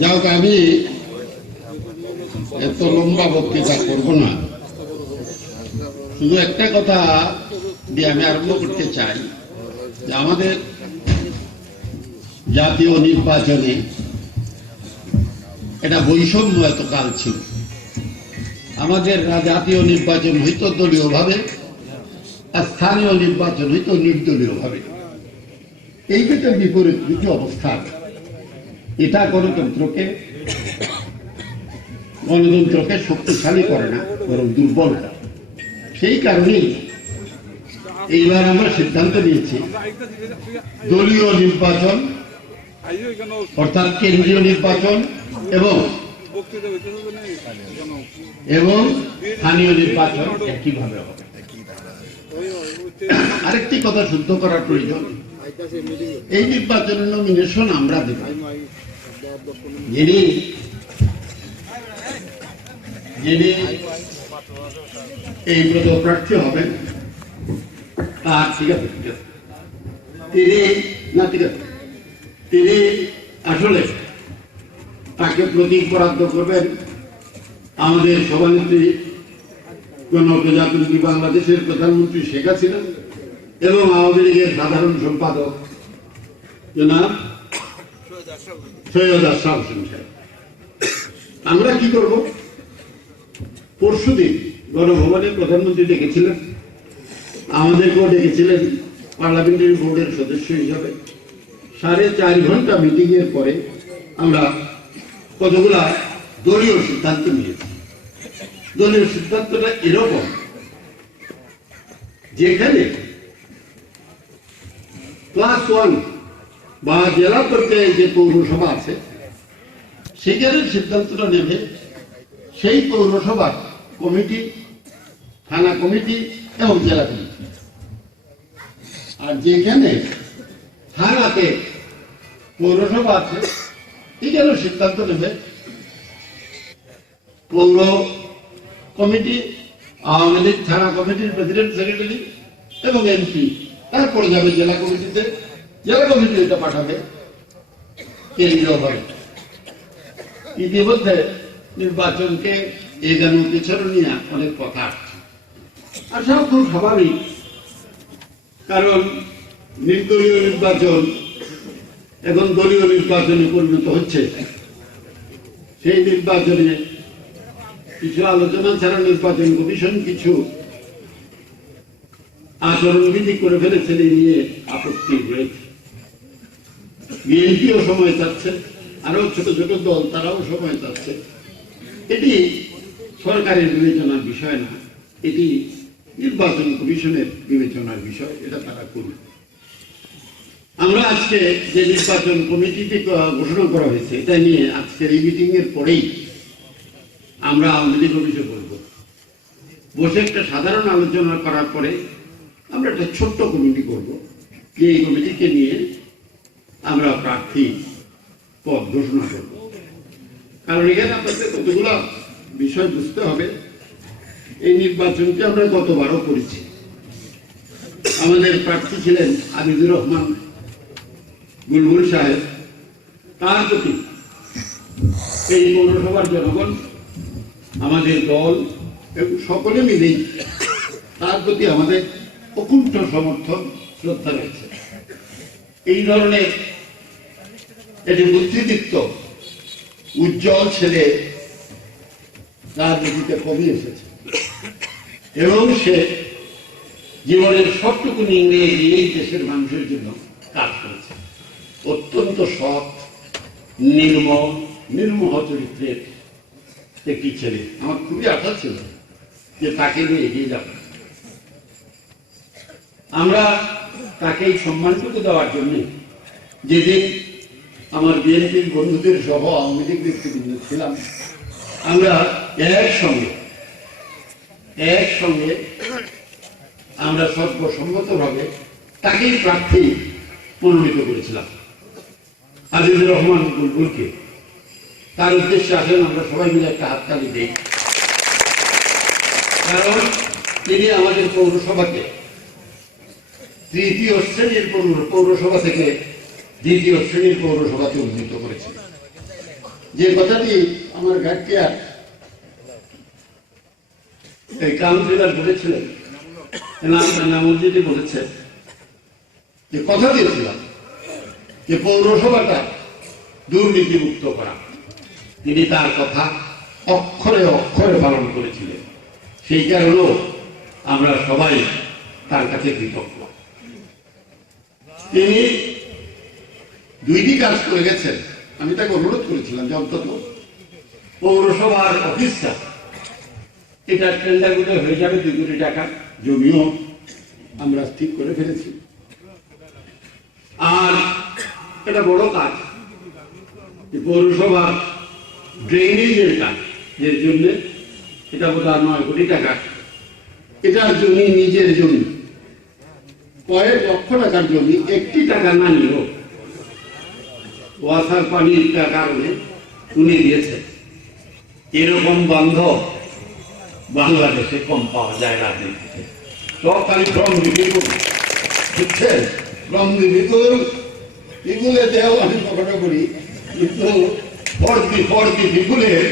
যাক আমি এত লম্বা বক্তৃতা করব না। শুধু একটা কথা দিয়ে আমি আরম্ভ করতে চাই, যে আমাদের জাতীয় নির্বাচনে এটা বৈষম্য এতকাল ছিল। আমাদের জাতীয় নির্বাচন হইতো দলীয়ভাবে স্থানীয় নির্বাচন হইতো নির্দলীয়ভাবে এই দুটোর বিপরীত দুটি অবস্থা, এটা গণতন্ত্রকে গণতন্ত্রকে শক্তিশালী করে না, বরং দুর্বল সেই কারণেই এইবার আমরা সিদ্ধান্ত নিয়েছি, দলীয় নির্বাচন, অর্থাৎ কেন্দ্রীয় নির্বাচন এবং এবং স্থানীয় নির্বাচন একইভাবে হবে। আরেকটি কথা শুদ্ধ করার প্রয়োজন। এই নির্বাচনের নমিনেশন আমরা দেব। যিনি যিনি এই প্রার্থী হবেন, তার ঠিক আছে তিনি না, ঠিক আছে। তিনি আসলে তাকে প্রতীক বরাদ্দ করবেন। আমাদের সভানেত্রী গণপ্রজাতন্ত্রী বাংলাদেশের প্রধানমন্ত্রী শেখ হাসিনা এবং আওয়ামী লীগের সাধারণ সম্পাদক। জনাব সৈয়দ আশরাফ হোসেন আমরা কি করব? পরশুদিন গণভবনে প্রধানমন্ত্রী ডেকেছিলেন। আমাদেরকেও ডেকেছিলেন পার্লামেন্টারি বোর্ডের সদস্য হিসাবে। সাড়ে চার ঘণ্টা মিটিং এর পরে আমরা কতগুলা দলীয় সিদ্ধান্ত নিয়েছি। দলীয় সিদ্ধান্তটা এরকম। যেখানে ক্লাস ওয়ান বা জেলা পর্যায়ে যে পৌরসভা আছে, সেখানে সিদ্ধান্তটা নেবে সেই পৌরসভার কমিটি, থানা কমিটি এবং জেলা কমিটি। আর যেখানে থানাতে পৌরসভা আছে এখানেও সিদ্ধান্ত নেবে পৌর কমিটি, আওয়ামী লীগ, থানা কমিটির প্রেসিডেন্ট, সেক্রেটারি এবং এমপি, তারপরে যাবে জেলা কমিটিতে। জেলা কমিটি এটা পাঠাবে। ইতিমধ্যে নির্বাচনকে এগানো পিছনে নিয়ে অনেক কথা আসছে আর সব খুব স্বাভাবিক। কারণ নির্দলীয় নির্বাচন এখন দলীয় নির্বাচনে পরিণত হচ্ছে। সেই নির্বাচনে কিছু আলোচনা ছাড়া নির্বাচন কমিশন কিছু আচরণবিধি করে ফেলেছেন এই নিয়ে আপত্তি রয়েছে। বিএনপিও সময় চাচ্ছে আরও ছোট ছোট দল, তারাও সময় চাচ্ছে। এটি সরকারের বিবেচনার বিষয় না, এটি নির্বাচন কমিশনের বিবেচনার বিষয়, এটা তারা করবে আমরা আজকে যে নির্বাচন কমিটিতে ঘোষণা করা হয়েছে, এটা নিয়ে আজকের এই মিটিং এর পরেই আমরা আওয়ামী লীগ অভিযোগ করব। বসে একটা সাধারণ আলোচনা করার পরে আমরা একটা ছোট্ট কমিটি করব। যে এই কমিটিকে নিয়ে আমরা প্রার্থী পদ ঘোষণা করব। কারণ এখানে আপনাদের কতগুলো বিষয় বুঝতে হবে। এই নির্বাচনকে আমরা গতবারও করেছি। আমাদের প্রার্থী ছিলেন আবিদুর রহমান বুলবুল সাহেব। তার প্রতি এই পৌরসভার জনগণ আমাদের দল এবং সকলে মিলেই তার প্রতি আমাদের অকুণ্ঠ সমর্থন, শ্রদ্ধা রয়েছে। এই ধরনের একটি বুদ্ধিদীপ্ত, উজ্জ্বল ছেলে রাজনীতিতে কমে এসেছে। এবং সে জীবনের সবটুকু নিয়ে এই দেশের মানুষের জন্য কাজ করেছে। অত্যন্ত সৎ নির্মম নির্মহ চরিত্রের একটি ছেলে আমার খুবই আশা ছিল যে তাকে নিয়ে এগিয়ে যাব আমরা তাকে এই সম্মানটুকু দেওয়ার জন্য যেদিন আমার বিএনপির বন্ধুদের সহ আওয়ামী লীগ ব্যক্তিবৃন্দ ছিলাম আমরা একসঙ্গে একসঙ্গে আমরা সর্বসম্মতভাবে তাকেই প্রার্থী মনোনীত করেছিলাম আজিজুর রহমান বুলবুলকে তার উদ্দেশ্যে আসেন, আমরা সবাই মিলে একটা হাততালি দিই। কারণ তিনি আমাদের পৌরসভাকে তৃতীয় শ্রেণির পৌরসভা থেকে দ্বিতীয় শ্রেণির পৌরসভাতে উন্নীত করেছে যে কথাটি আমার গাটকিয়া এই কাউন্সিলর বলেছিলেন নামুদ্দিনই বলেছে যে কথা দিয়েছিলাম যে পৌরসভাটা দুর্নীতিমুক্ত করা। তিনি তার কথা অক্ষরে অক্ষরে পালন করেছিলেন। সেই কারণেও আমরা সবাই তার কাছে কৃতজ্ঞ। তিনি দুইটি কাজ করে গেছেন। আমি তাকে অনুরোধ করেছিলাম যে অন্তত পৌরসভার অফিসটা, এটা টেন্ডার করে হয়ে যাবে, দুই কোটি টাকা জমিও আমরা ঠিক করে ফেলেছি। আর এটা বড় কাজ পৌরসভার ড্রেনেজের কাজ, এর জন্য এটা বোধ হয় নয় কোটি টাকা। এটার জমি, নিজের জমি। কয়েক লক্ষ টাকার জমি, একটি টাকা না নিয়েও ওয়াসার পানির কারণে উনি দিয়েছেন। এরকম বান্ধব বাংলাদেশে কম পাওয়া যায় রাজনীতিতে। সরকারি ফর্ম বিপুল বুঝছেন? ফর্ম বিপুল বিপুলে দেও আমি কখনো করি। কিন্তু ফর্দি ফর্দি বিপুলের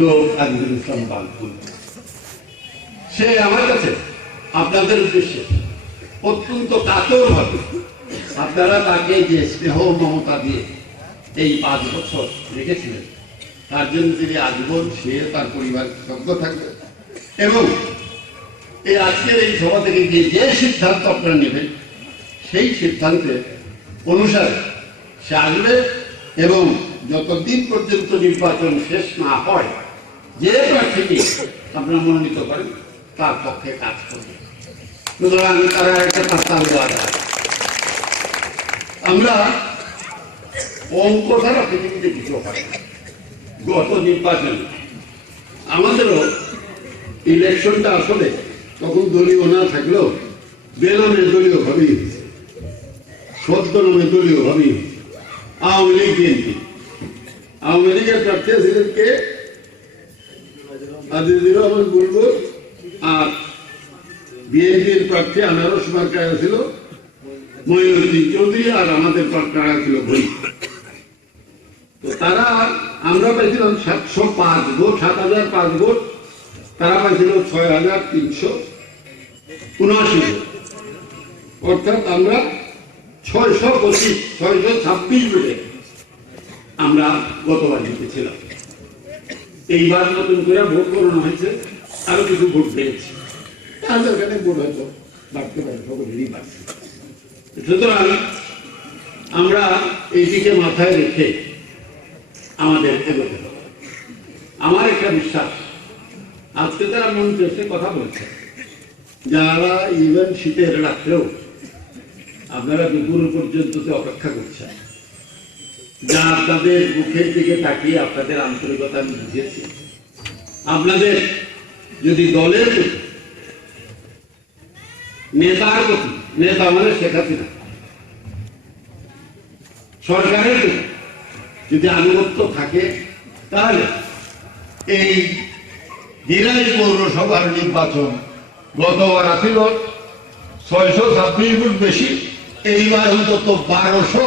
লোক আজমুল ইসলাম বালকুল সে আমার কাছে, আপনাদের উদ্দেশ্যে, অত্যন্ত কাতর ভাবে, আপনারা তাকে যে স্নেহ মমতা দিয়ে এই পাঁচ বছর রেখেছিলেন, তার জন্য তিনি আজীবন সে তার পরিবার কৃতজ্ঞ থাকবে। এবং এই আজকের এই সভা থেকে গিয়ে যে সিদ্ধান্ত আপনারা নেবেন, সেই সিদ্ধান্তের অনুসারে সে আসবে এবং যতদিন পর্যন্ত নির্বাচন শেষ না হয়, যে প্রার্থীকে আপনারা মনোনীত করেন, তার পক্ষে কাজ করবে। সুতরাং তারা একটা প্রস্তাব দেওয়া আমরা অঙ্ক ছাড়া পৃথিবীতে গত নির্বাচন আমাদেরও ইলেকশনটা আসলে তখন দলীয় না থাকলেও বেনামে দলীয় ভাবেই সত্য নামে দলীয় আওয়ামী লীগ, বিএনপি। লীগের প্রার্থী ছিলেন কে আজিজুর রহমান বুলবুল আর বিএনপির প্রার্থী আনারস মার্কায় ছিল মহিনুদ্দিন চৌধুরী আর আমাদের প্রার্থীরা ছিল ভই তারা, আমরা পাইছিলাম সাতশো পাঁচ ভোট, সাত হাজার পাঁচ ভোট। তারা পাইছিল ছয় হাজার তিনশো উনআশি অর্থাৎ আমরা ছয়শো পঁচিশ, ছয়শো ছাব্বিশ ভোটে আমরা গতবার জিতেছিলাম। এইবার নতুন করে ভোট করানো হয়েছে আরও কিছু ভোট পেয়েছি। তাহলে ওখানে ভোট হয়তো বাড়তে পারে সকলেরই বাড়ছে। সুতরাং আমরা এইদিকে মাথায় রেখে আমাদের এগোতে হবে। আমার একটা বিশ্বাস আজকে তারা মন্ত্রী এসে কথা বলছে। যারা ইভেন শীতের রাত্রেও আপনারা দুপুর পর্যন্ত অপেক্ষা করছেন। যা আপনাদের মুখের দিকে তাকিয়ে আপনাদের আন্তরিকতা আমি বুঝেছি আপনাদের যদি দলের নেতার প্রতি নেতা মানে শেখ হাসিনা, সরকারের যদি আনুগত্য থাকে, তাহলে এই দিরাই পৌরসভার নির্বাচন গতবার ছিল ছয়শো ছাব্বিশ ভোট বেশি, এইবার অন্তত বারোশো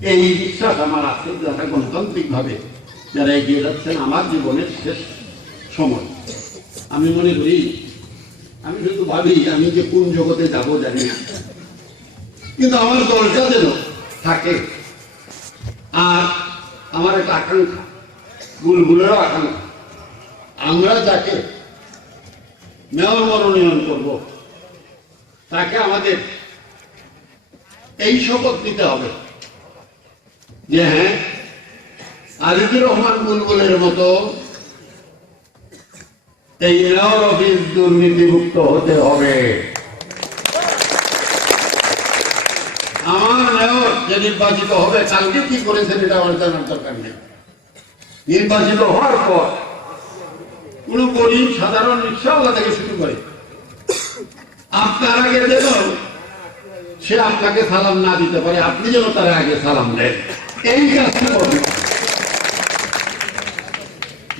এই বিশ্বাস আমার আছে, যারা গণতান্ত্রিক ভাবে, যারা এগিয়ে যাচ্ছেন আমার জীবনের শেষ সময়। আমি মনে করি, আমি শুধু ভাবি, আমি যে কোন জগতে যাব জানি না। কিন্তু আমার দলটা যেন থাকে, আর আমার একটা আকাঙ্ক্ষা, বুলবুলেরও আকাঙ্ক্ষা, আমরা যাকে মেয়র মনোনয়ন করব, তাকে আমাদের এই শপথ নিতে হবে। যে হ্যাঁ আজিজুর রহমান বুলবুলের মতো এই মেয়র অফিস দুর্নীতিমুক্ত হতে হবে। আমার মেয়র যে নির্বাচিত হবে, কালকে কি করেছেন এটা আমার জানার দরকার নেই। নির্বাচিত হওয়ার পর কোন গরিব সাধারণ রিক্সাওয়ালা থেকে শুরু করে, আপনার আগে যেন সে আপনাকে সালাম না দিতে পারে, আপনি যেন তার আগে সালাম দেন। এই কাজটি করবেন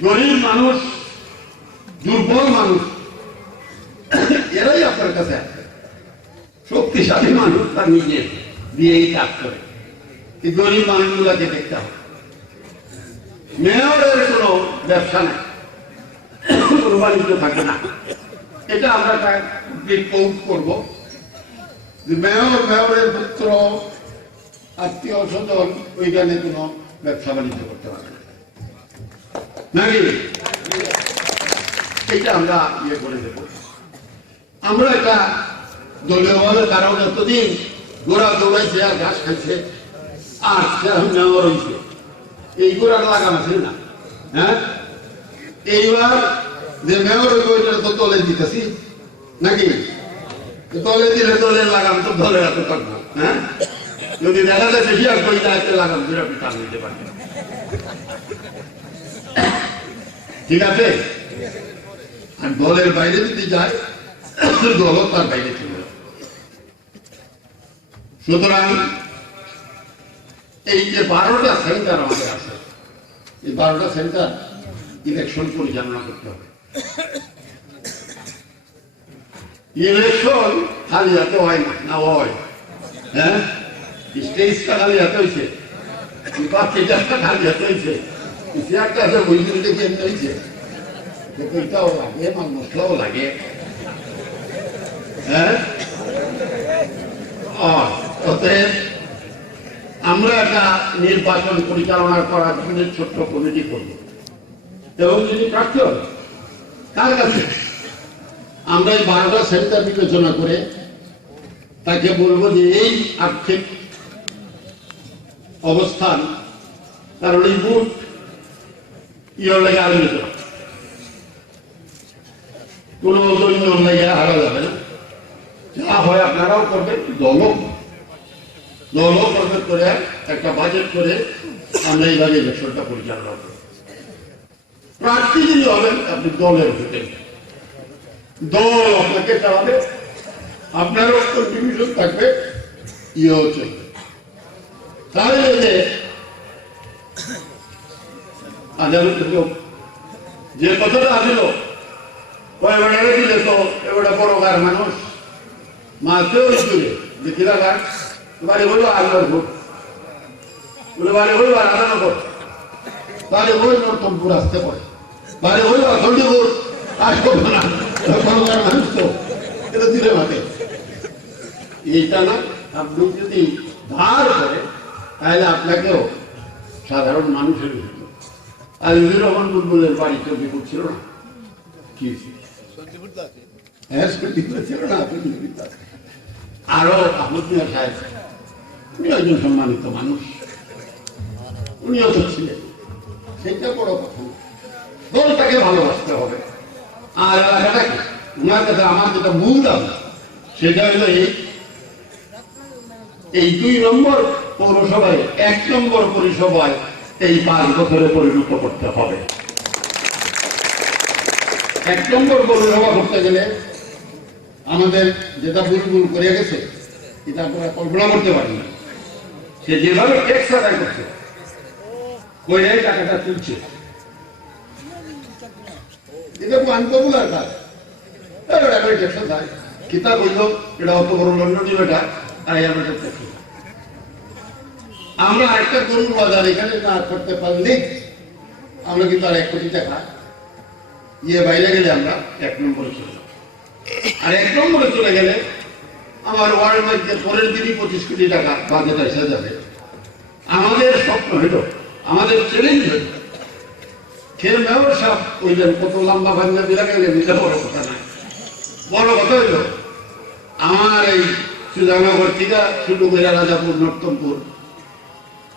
গরিব মানুষ, দুর্বল মানুষ, এরাই আপনার কাছে শক্তিশালী মানুষ তার নিজে দিয়েই কাজ করে। এই গরিব মানুষগুলোকে দেখতে হবে। মেয়রের কোনো ব্যবসা নাই। বাণিজ্য থাকে না। এটা আমরা করব। যে মেয়র, মেয়রের পুত্র আত্মীয় স্বজন ওইখানে কোনো ব্যবসা বাণিজ্য করতে পারে না। নাকি? এটা আমরা ইয়ে করে দেব। আমরা এটা দলীয়ভাবে কারণ এতদিন গোড়া দৌড়াইছে আর ঘাস খাইছে, আর সে মেয়র হয়েছে এই গোড়াটা লাগানো আছে না? হ্যাঁ? এইবার যে মেয়র হইব তো তলে দিতেছি, নাকি? তলে দিলে তলে লাগাম তো দলের এত থাকব হ্যাঁ? যদি দেখা যায় বেশি আর কই তো লাগাম দুটো আপনি টান দিতে পারেন ঠিক আছে? আর দলের বাইরে যদি যায় দলও তার বাইরে চলে সুতরাং, এই যে বারোটা সেন্টার আমাদের আছে, এই বারোটা সেন্টার ইলেকশন পরিচালনা করতে হবে। ইলেকশন খালি হাতে হয় না হয়। হ্যাঁ? স্টেজটা খালি হাতে হয়েছে পাখিটা খালি হাতে হয়েছে আছে এমনি হয়েছে এটাও লাগে মশলাও লাগে। হ্যাঁ? আমরা একটা নির্বাচন পরিচালনা করার জন্য ছোট্ট কমিটি করব। এবং যদি প্রার্থী হবে কার কাছে আমরা এই বারোটা সেন্টার বিবেচনা করে তাকে বলব যে এই আর্থিক অবস্থান কারণ এই বুট, ইয়ের লাগে আলোচিত কোনো দৈন্য লাগে হারা যাবে যা হয় আপনারাও করবেন, দলও। দলও করবে করে, একটা বাজেট করে আমরা এইভাবে ইলেকশনটা পরিচালনা করব। প্রার্থী যিনি হবেন, আপনি দলের হতেন দল আপনাকে চালাবে, আপনারও কন্ট্রিবিউশন থাকবে, ইয়েও চলবে। তাহলে যে যে কথাটা আসিল এবারে দিলে তো এবারে গার মানুষ দিলে যে কিরা গার বাড়ি হইল আল্লাহর ভোট বলে বাড়ি হইল আর আদানো ভোট আসতে পারে বাড়ি হইল খন্ডিপুর আসব না গার মানুষ তো এটা দিলে মাঠে এইটা না আপনি যদি ধার করে তাহলে আপনাকেও সাধারণ মানুষের আর ইউজুর রহমান বুলবুলের বাড়ি চলতে করছিল না। কি হ্যাঁ ছিল না। আরও আহমদ মিয়া সাহেব, উনি একজন সম্মানিত মানুষ। উনিও তো ছিলেন। সেটা বড় কথা। দলটাকে ভালোবাসতে হবে। আর এলাকাটাকে ওনার কাছে আমার যেটা মূল সেটা হলো এই এই দুই নম্বর পৌরসভায়, এক নম্বর পরিসভায় এই পাঁচ বছরে পরিণত করতে হবে। এক নম্বর পৌরসভা করতে গেলে আমাদের যেটা বুলবুল করে গেছে, এটা আপনারা কল্পনা করতে পারেন না। সে যেভাবে ট্যাক্স আদায় করছে ওই টাকাটা তুলছে। এটা খুব আনপপুলার কাজ। এখন ট্যাক্স দেয় কিতাব হইল, এটা অত বড় লন্ডন এটা। আমরা আমরা গরুর বাজার এখানে না করতে পারলে আমরা কিন্তু আর এক কোটি টাকা ইয়ে বাইরে গেলে আমরা এক নম্বরে চলে আর এক নম্বরে চলে গেলে আমার ওয়ার্ড মধ্যে পরের দিনই পঁচিশ কোটি টাকা বাজেট এসে যাবে। আমাদের স্বপ্ন হইল, আমাদের চ্যালেঞ্জ হইল খেয়ে মেয়র সাহেব কইলেন কত লম্বা দিলা গেলে দিতে বড় কথা নাই। বড় কথা হইল, আমার এই সুজানগর থেকে শুরু করে রাজাপুর নর্তমপুর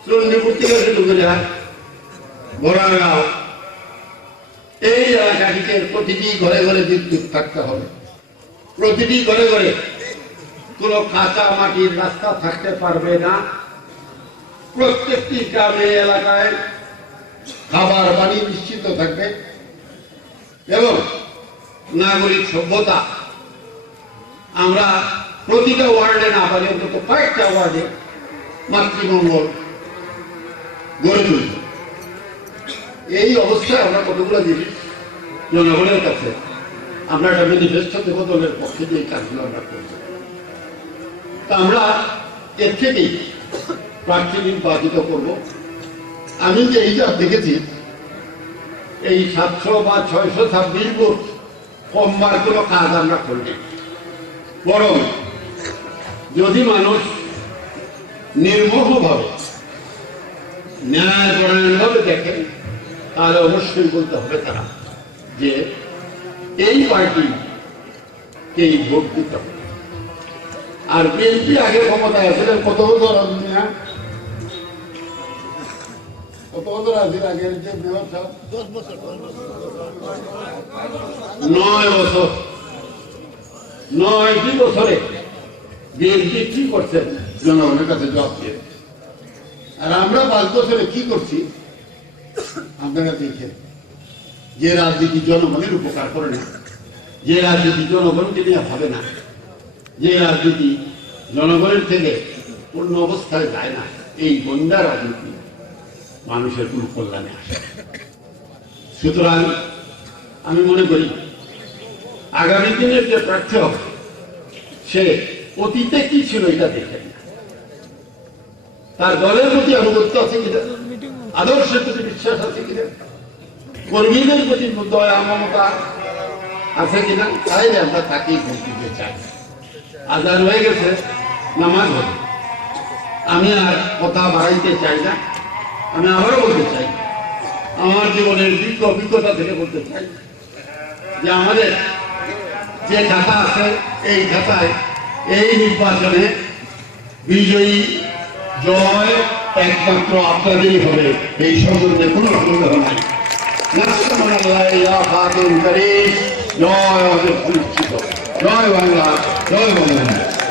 চন্ডীপুর থেকে শুরু করে গোড়াগাঁও এই এলাকাটিকে প্রতিটি ঘরে ঘরে বিদ্যুৎ থাকতে হবে। প্রতিটি ঘরে ঘরে কোনো কাঁচা মাটির রাস্তা থাকতে পারবে না। প্রত্যেকটি গ্রামে, এলাকায় খাবার পানি নিশ্চিত থাকবে এবং নাগরিক সভ্যতা। আমরা প্রতিটা ওয়ার্ডে না পারি, অন্তত কয়েকটা ওয়ার্ডে মাতৃমঙ্গল গড়ে তুলব এই অবস্থায় আমরা কতগুলো জিনিস জনগণের কাছে, আমরা একটা ম্যানিফেস্টো দেব দলের পক্ষে যে কাজগুলো আমরা করব। তা আমরা এর থেকেই প্রার্থী নির্বাচিত করব। আমি যে এইটা দেখেছি, এই সাতশো বা ছয়শো ছাব্বিশ বুথ কমবার কোনো কাজ আমরা করি বরং যদি মানুষ নির্মোহভাবে, ন্যায়পরায়ণভাবে দেখেন তাহলে অবশ্যই বলতে হবে তারা যে এই পার্টিকেই ভোট দিতে হবে। আর বিএনপি আগে ক্ষমতায় আসলে কত বছর আপনি? কত বছর আছেন আগের যে নয় বছর। নয়টি বছরে। বিএনপি কি করছেন জনগণের কাছে জবাব দিয়ে আর আমরা পাঁচ বছরে কি করছি? আপনারা দেখেন, যে রাজনীতি জনগণের উপকার করে না, যে রাজনীতি জনগণকে নিয়ে ভাবে না, যে রাজনীতি জনগণের থেকে পূর্ণ অবস্থায় যায় না, এই বন্যা রাজনীতি মানুষের কোনো কল্যাণে আসে সুতরাং আমি মনে করি, আগামী দিনের যে প্রার্থী সে অতীতে কি ছিল এটা দেখেন তার দলের প্রতি আনুগত্য আছে কিনা? আদর্শের প্রতি বিশ্বাস আছে কিনা? কর্মীদের প্রতি দয়া, মমতা আছে কিনা? তাইলে আমরা তাকেই ভোট দিতে চাই। আজার হয়ে গেছে, নামাজ হবে। আমি আর কথা বাড়াইতে চাই না। আমি আবারও বলতে চাই, আমার জীবনের দীর্ঘ অভিজ্ঞতা থেকে বলতে চাই যে আমাদের যে খাতা আছে, এই খাতায় এই নির্বাচনে বিজয়ী জয় একমাত্র আপনাদেরই হবে। এই সম্বন্ধে কোনো সন্দেহ নাই। জয় জয় বাংলা জয় বাংলা